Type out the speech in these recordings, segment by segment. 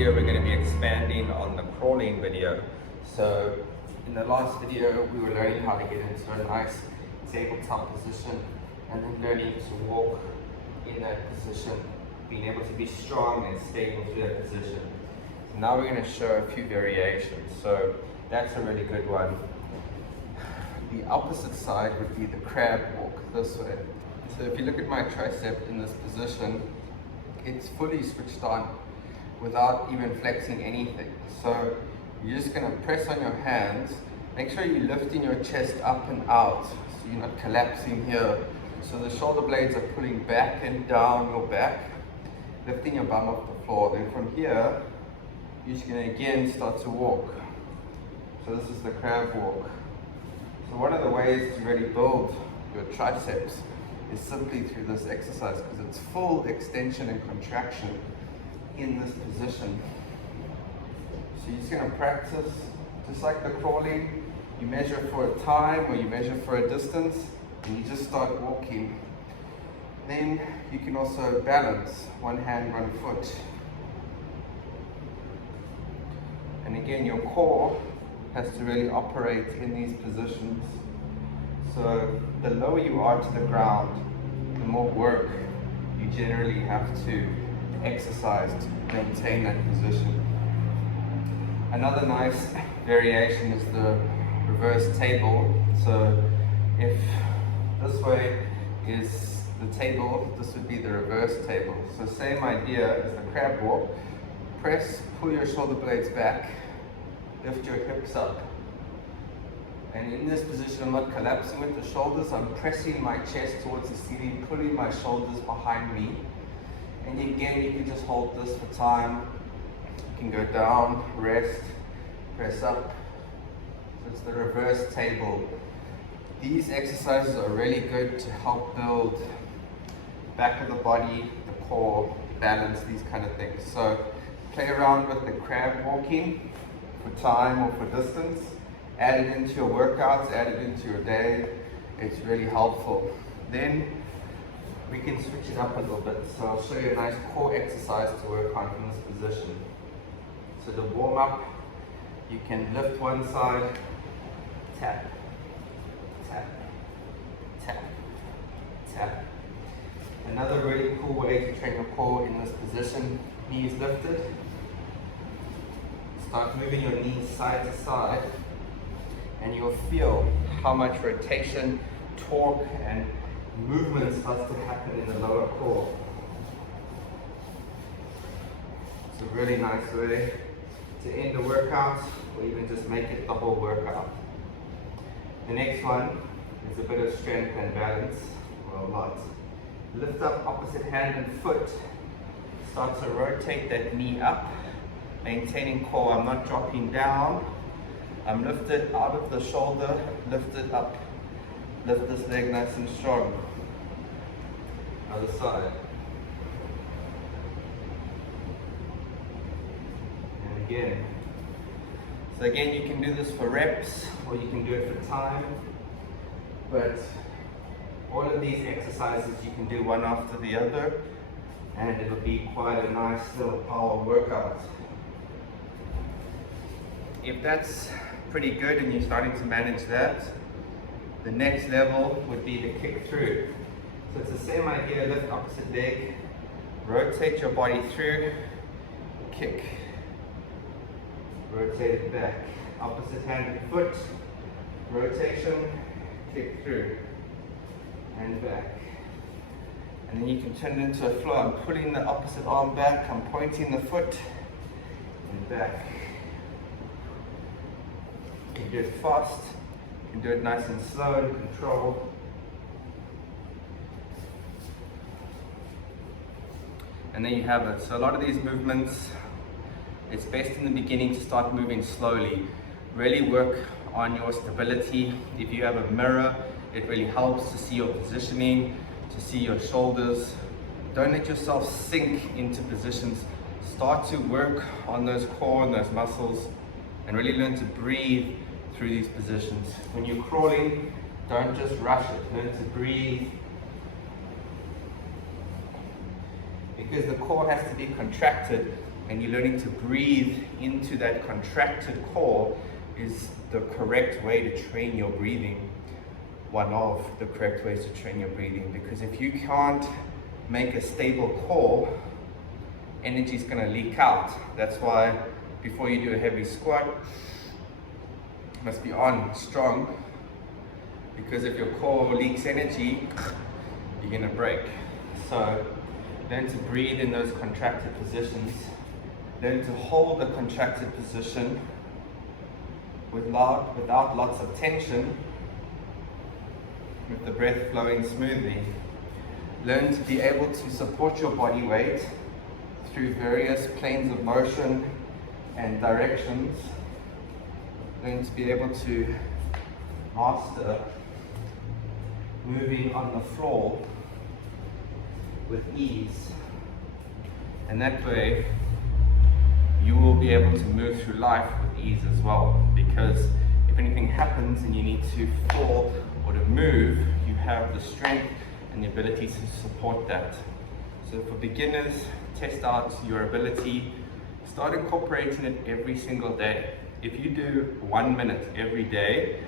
video we're going to be expanding on the crawling video. So in the last video we were learning how to get into a nice tabletop position and then learning to walk in that position, being able to be strong and stable through that position. So now we're going to show a few variations. So that's a really good one. The opposite side would be the crab walk this way. So if you look at my tricep in this position, it's fully switched on without even flexing anything. So you're just going to press on your hands. Make sure you're lifting your chest up and out so you're not collapsing here. So the shoulder blades are pulling back and down your back, lifting your bum off the floor. Then from here, you're just going to again start to walk. So this is the crab walk. So one of the ways to really build your triceps is simply through this exercise, because it's full extension and contraction in this position. So you're just going to practice just like the crawling. You measure for a time or you measure for a distance and you just start walking. Then you can also balance, one hand, one foot. And again, your core has to really operate in these positions. So the lower you are to the ground, the more work you generally have to exercise to maintain that position. Another nice variation is the reverse table. So if this way is the table, this would be the reverse table. So same idea as the crab walk. Press, pull your shoulder blades back, lift your hips up. And in this position, I'm not collapsing with the shoulders, I'm pressing my chest towards the ceiling, pulling my shoulders behind me. And again, you can just hold this for time. You can go down, rest, press up. So it's the reverse table. These exercises are really good to help build back of the body, the core, balance, these kind of things. So play around with the crab walking for time or for distance. Add it into your workouts, add it into your day. It's really helpful. Then we can switch it up a little bit. So I'll show you a nice core exercise to work on from this position. So to warm up, you can lift one side, tap, tap, tap, tap. Another really cool way to train your core in this position, knees lifted. Start moving your knees side to side. And you'll feel how much rotation, torque, and movement starts to happen in the lower core. It's a really nice way to end the workout, or even just make it the whole workout. The next one is a bit of strength and balance, or a lot. Lift up opposite hand and foot. Start to rotate that knee up, maintaining core. I'm not dropping down. I'm lifted out of the shoulder, lifted up. Lift this leg nice and strong. Other side. And again. So again, you can do this for reps, or you can do it for time. But all of these exercises you can do one after the other, and it'll be quite a nice little power workout. If that's pretty good and you're starting to manage that, the next level would be the kick through. So it's the same idea, lift opposite leg, rotate your body through, kick, rotate it back, opposite hand and foot, rotation, kick through, and back. And then you can turn it into a flow. I'm pulling the opposite arm back, I'm pointing the foot, and back. You can do it fast, you can do it nice and slow and control. And then you have it. So a lot of these movements, it's best in the beginning to start moving slowly. Really work on your stability. If you have a mirror, it really helps to see your positioning, to see your shoulders. Don't let yourself sink into positions. Start to work on those core and those muscles and really learn to breathe through these positions. When you're crawling, don't just rush it. Learn to breathe. Because the core has to be contracted and you're learning to breathe into that contracted core is the correct way to train your breathing. One of the correct ways to train your breathing, because if you can't make a stable core, energy is going to leak out. That's why before you do a heavy squat, you must be on strong, because if your core leaks energy, you're going to break. So learn to breathe in those contracted positions. Learn to hold the contracted position without lots of tension, with the breath flowing smoothly. Learn to be able to support your body weight through various planes of motion and directions. Learn to be able to master moving on the floor with ease. And that way, you will be able to move through life with ease as well. Because if anything happens and you need to fall or to move, you have the strength and the ability to support that. So for beginners, test out your ability. Start incorporating it every single day. If you do 1 minute every day,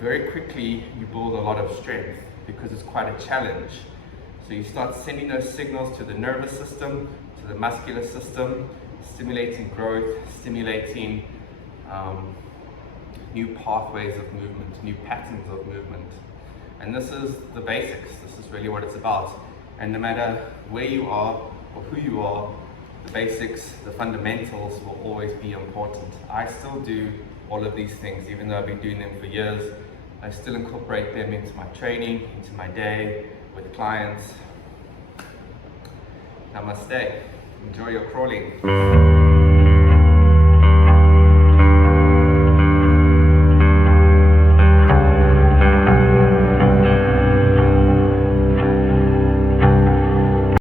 very quickly you build a lot of strength, because it's quite a challenge. So you start sending those signals to the nervous system, to the muscular system, stimulating growth, stimulating new pathways of movement, new patterns of movement. And this is the basics. This is really what it's about. And no matter where you are or who you are, the basics, the fundamentals will always be important. I still do all of these things, even though I've been doing them for years. I still incorporate them into my training, into my day, with clients. Namaste. Enjoy your crawling.